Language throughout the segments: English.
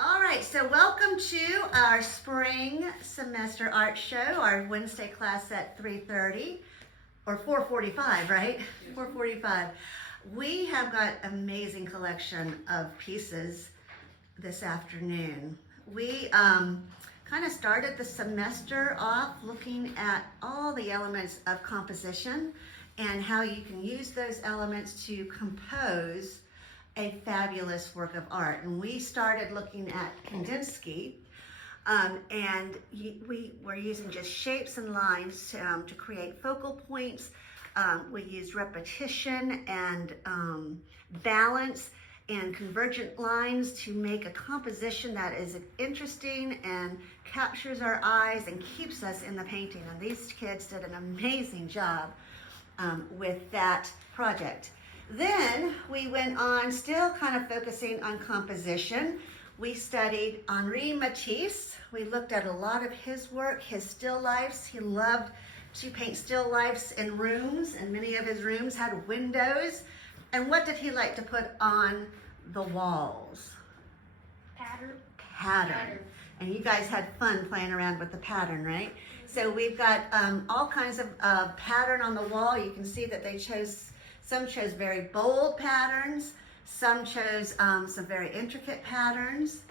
All right, so welcome to our spring semester art show, our Wednesday class at 3:30 or 4:45, right? 4:45. We have got amazing collection of pieces this afternoon. We kind of started the semester off looking at all the elements of composition and how you can use those elements to compose a fabulous work of art. And we started looking at Kandinsky, and we were using just shapes and lines to create focal points. We used repetition and balance and convergent lines to make a composition that is interesting and captures our eyes and keeps us in the painting. And these kids did an amazing job with that project. Then we went on, still kind of focusing on composition. We studied Henri Matisse. We looked at a lot of his work, his still lifes. He loved to paint still lifes in rooms, and many of his rooms had windows. And what did he like to put on the walls? Pattern. And you guys had fun playing around with the pattern, right? So we've got all kinds of pattern on the wall. You can see that some chose very bold patterns, some chose some very intricate patterns.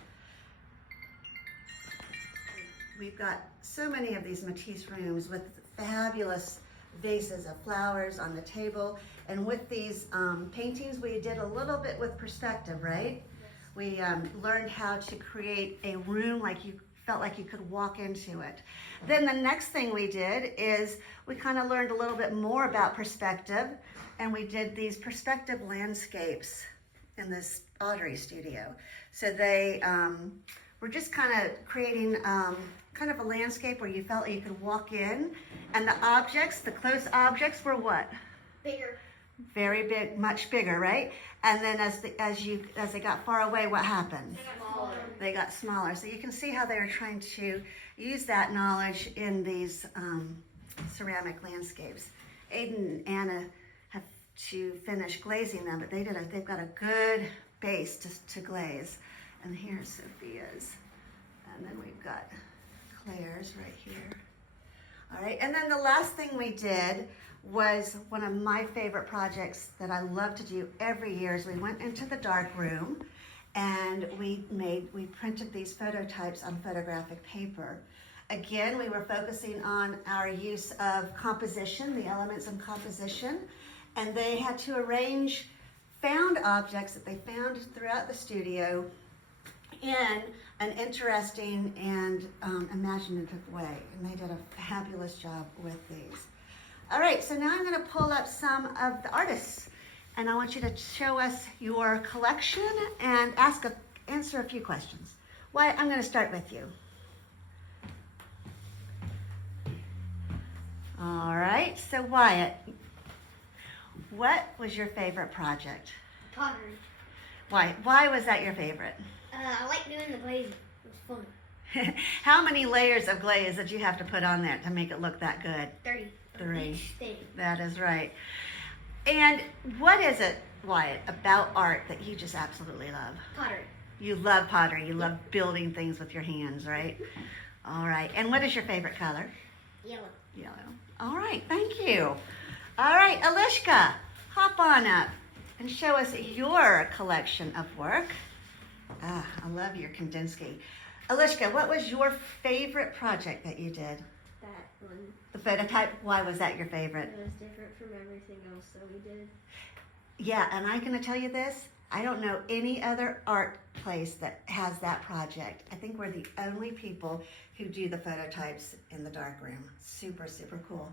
We've got so many of these Matisse rooms with fabulous vases of flowers on the table. And with these paintings, we did a little bit with perspective, right? Yes. We learned how to create a room like you felt like you could walk into it. Then the next thing we did is we kind of learned a little bit more about perspective, and we did these perspective landscapes in this Audrey studio. So they were just kind of creating kind of a landscape where you felt like you could walk in, and the objects, the close objects, were what? Bigger. Very big, much bigger, right? And then as they got far away, what happened? They got smaller. So you can see how they were trying to use that knowledge in these ceramic landscapes. Aiden and Anna have to finish glazing them, but they've got a good base to glaze. And here's Sophia's. And then we've got Claire's right here. All right, and then the last thing we did was one of my favorite projects that I love to do every year is we went into the dark room and we printed these phototypes on photographic paper. Again, we were focusing on our use of composition, the elements of composition, and they had to arrange found objects that they found throughout the studio in an interesting and imaginative way, and they did a fabulous job with these. All right, so now I'm going to pull up some of the artists, and I want you to show us your collection and answer a few questions. Wyatt, I'm going to start with you. All right, so Wyatt, what was your favorite project? Pottery. Why was that your favorite? I like doing the glazing. It was fun. How many layers of glaze did you have to put on there to make it look that good? 30. 3. Each thing. That is right. And what is it, Wyatt, about art that you just absolutely love? Pottery. You love pottery. You love building things with your hands, right? All right. And what is your favorite color? Yellow. Yellow. All right. Thank you. All right, Alishka, hop on up and show us your collection of work. I love your Kandinsky. Alishka, what was your favorite project that you did? That one. The phototype. Why was that your favorite? It was different from everything else that we did. Yeah, and I'm going to tell you this. I don't know any other art place that has that project. I think we're the only people who do the phototypes in the darkroom. Super, super cool.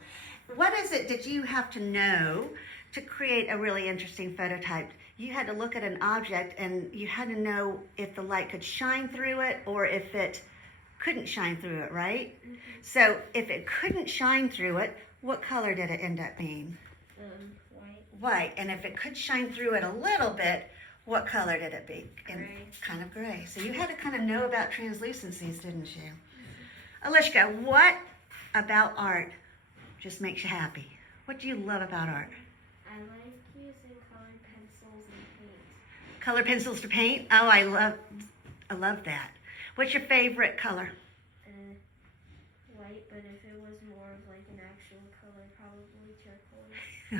What is it did you have to know to create a really interesting phototype? You had to look at an object and you had to know if the light could shine through it or if it couldn't shine through it, right? Mm-hmm. So if it couldn't shine through it, what color did it end up being? White. White. And if it could shine through it a little bit, what color did it be? Gray. Kind of gray. So you had to kind of know about translucencies, didn't you? Mm-hmm. Alishka, what about art just makes you happy? What do you love about art? I like using colored pencils and paint. Color pencils to paint? Oh, I I love that. What's your favorite color? White, but if it was more of like an actual color, probably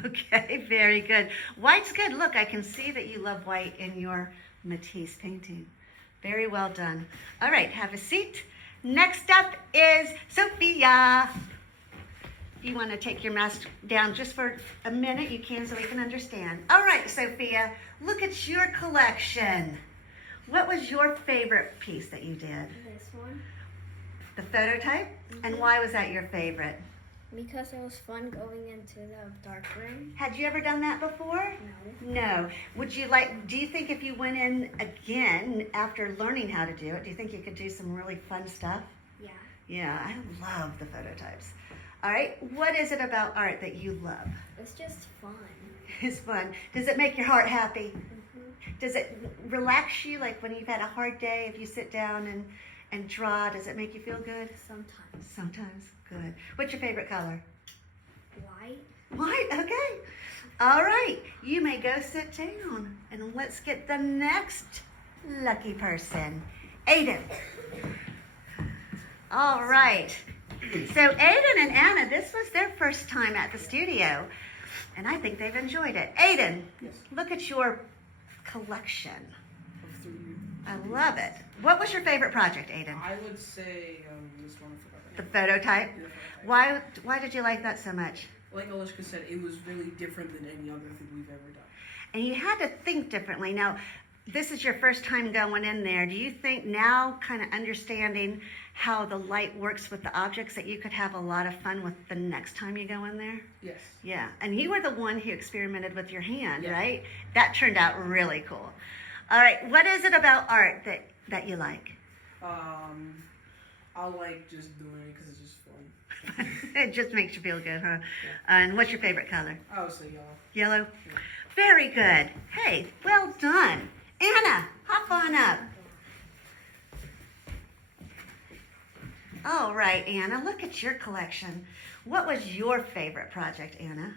turquoise. Okay, very good. White's good. Look, I can see that you love white in your Matisse painting. Very well done. All right, have a seat. Next up is Sophia. If you want to take your mask down just for a minute, you can so we can understand. All right, Sophia, look at your collection. What was your favorite piece that you did? This one. The phototype? And why was that your favorite? Because it was fun going into the dark room. Had you ever done that before? No. No. Do you think if you went in again after learning how to do it, do you think you could do some really fun stuff? Yeah. Yeah, I love the phototypes. All right, what is it about art that you love? It's just fun. It's fun. Does it make your heart happy? Does it relax you, like when you've had a hard day, if you sit down and draw, does it make you feel good? Sometimes. Sometimes. Good. What's your favorite color? White. White, okay. All right, you may go sit down, and let's get the next lucky person, Aiden. All right. So Aiden and Anna, this was their first time at the studio, and I think they've enjoyed it. Aiden, Yes. look at your collection. Of three. I love it. What was your favorite project, Aiden? I would say this one. I The forgot phototype? the Why did you like that so much? Like Alishka said, it was really different than any other thing we've ever done. And you had to think differently. Now, this is your first time going in there. Do you think now, kind of understanding how the light works with the objects, that you could have a lot of fun with the next time you go in there? Yes. Yeah. And you were the one who experimented with your hand, Yeah. right? That turned out really cool. All right. What is it about art that you like? I like just doing it because it's just fun. It just makes you feel good, huh? Yeah. And what's your favorite color? I would say yellow. Yellow? Very good. Hey, well done. Anna, hop on up. All right, Anna, look at your collection. What was your favorite project, Anna?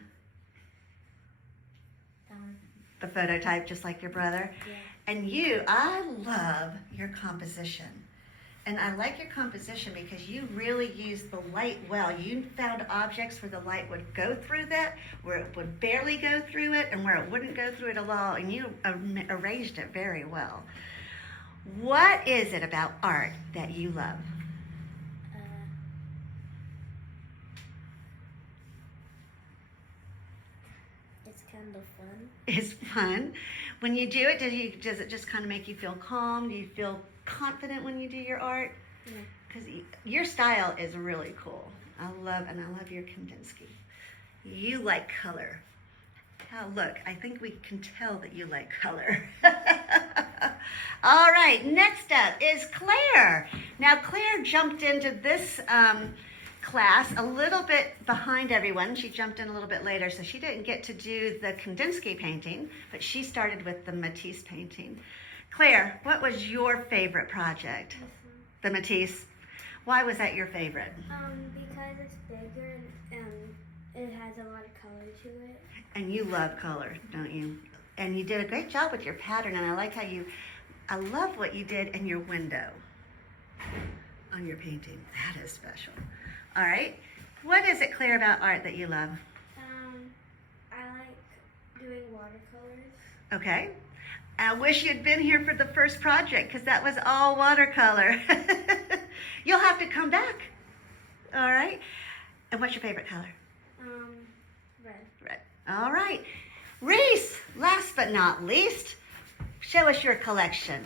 The phototype, just like your brother? Yeah. And I love your composition. And I like your composition because you really used the light well. You found objects where the light would go through that, where it would barely go through it, and where it wouldn't go through it at all. And you arranged it very well. What is it about art that you love? It's kind of fun. It's fun. When you do it, does it just kind of make you feel calm? Do you feel confident when you do your art? Yeah. Because your style is really cool. I love your Kandinsky. You like color. Oh, look, I think we can tell that you like color. All right, next up is Claire. Now, Claire jumped into this class a little bit behind everyone. She jumped in a little bit later, so she didn't get to do the Kandinsky painting, but she started with the Matisse painting. Claire, what was your favorite project? The Matisse. Why was that your favorite? Because it's bigger and it has a lot of color to it. And you love color, don't you? And you did a great job with your pattern, and I like how I love what you did in your window on your painting. That is special. All right. What is it, Claire, about art that you love? I like doing watercolors. Okay. I wish you'd been here for the first project because that was all watercolor. You'll have to come back. All right. And what's your favorite color? Red. Red. All right. Reese, last but not least, show us your collection.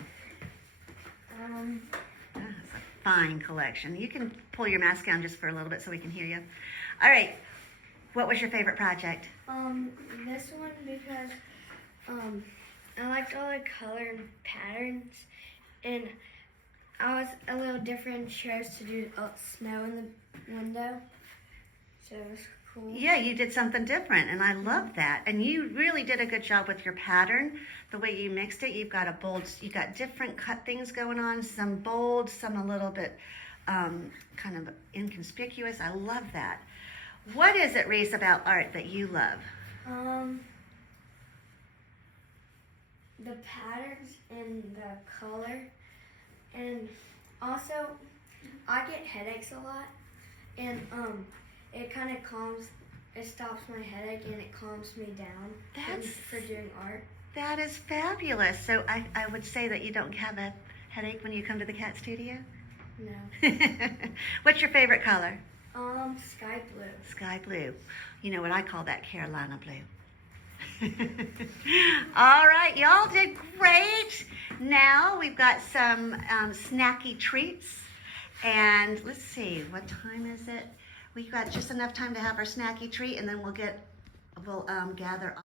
That's a fine collection. You can pull your mask down just for a little bit so we can hear you. All right. What was your favorite project? This one because I liked all the color and patterns, and I was a little different, chose to do snow in the window, so it was cool. Yeah, you did something different, and I love that. And you really did a good job with your pattern, the way you mixed it. You've got different cut things going on, some bold, some a little bit kind of inconspicuous. I love that. What is it, Reese, about art that you love? The patterns and the color And also, I get headaches a lot, and it kind of it stops my headache and it calms me down for doing art. That is fabulous. So I would say that you don't have a headache when you come to the cat studio? No. What's your favorite color? Sky blue. Sky blue. You know what I call that? Carolina blue. All right, y'all did great. Now we've got some snacky treats. And let's see, what time is it? We've got just enough time to have our snacky treat, and then we'll gather